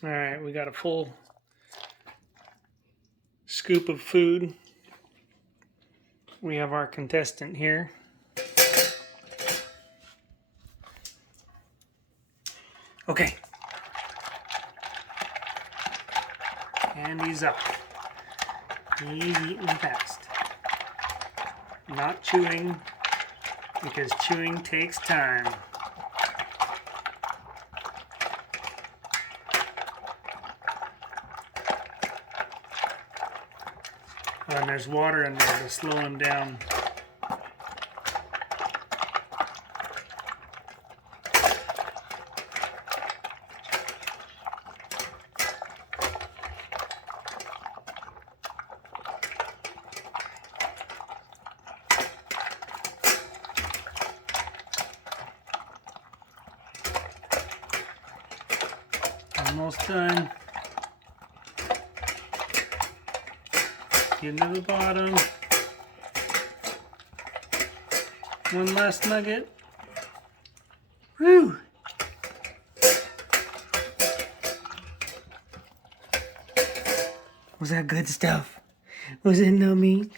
All right, we got a full scoop of food. We have our contestant here. Okay. And he's up. He's eating fast. Not chewing, because chewing takes time. And there's water in there to slow him down. Almost done. Getting to the bottom. One last nugget. Woo! Was that good stuff? Was it nummy?